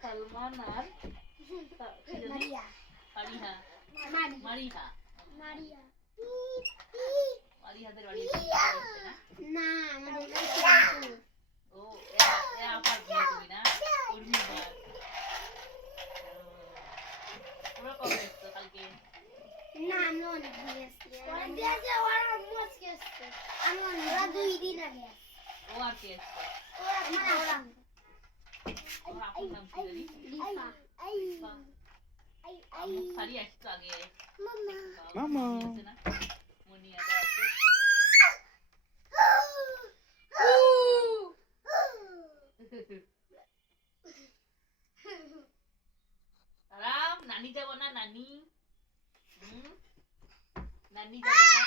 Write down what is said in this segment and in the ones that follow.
সালমান আর মারিয়া মারিহা মারিহা মারিয়া মারিহাদের বাড়ি না আমাদের বাড়ি ও এ আপা তুমি না উর্মি ভাই তোমরা কবে এসছো কালকে না আমি অনেক দিন এসেছি অনেক দিন আছে ওরা আম্মু আজকে এসেছে আমি ওরা 2 দিন আগে ও আর কে এসেছে ওরা আপনার নাম কি জানি লিফা আই সারি আসতো আগে মামা মনিয়া তো আছে আরাম নানি যাব না নানি নানি যাব না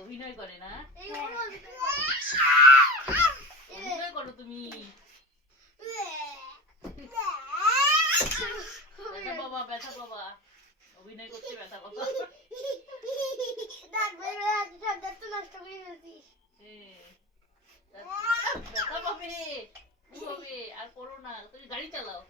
অভিনয় করে না অভিনয় করো তুমি ব্যথা বাবা অভিনয় করতে ব্যথা বাবা নষ্ট করে দিয়েছিস ব্যথা পাবে আর করো না তুমি গাড়ি চালাও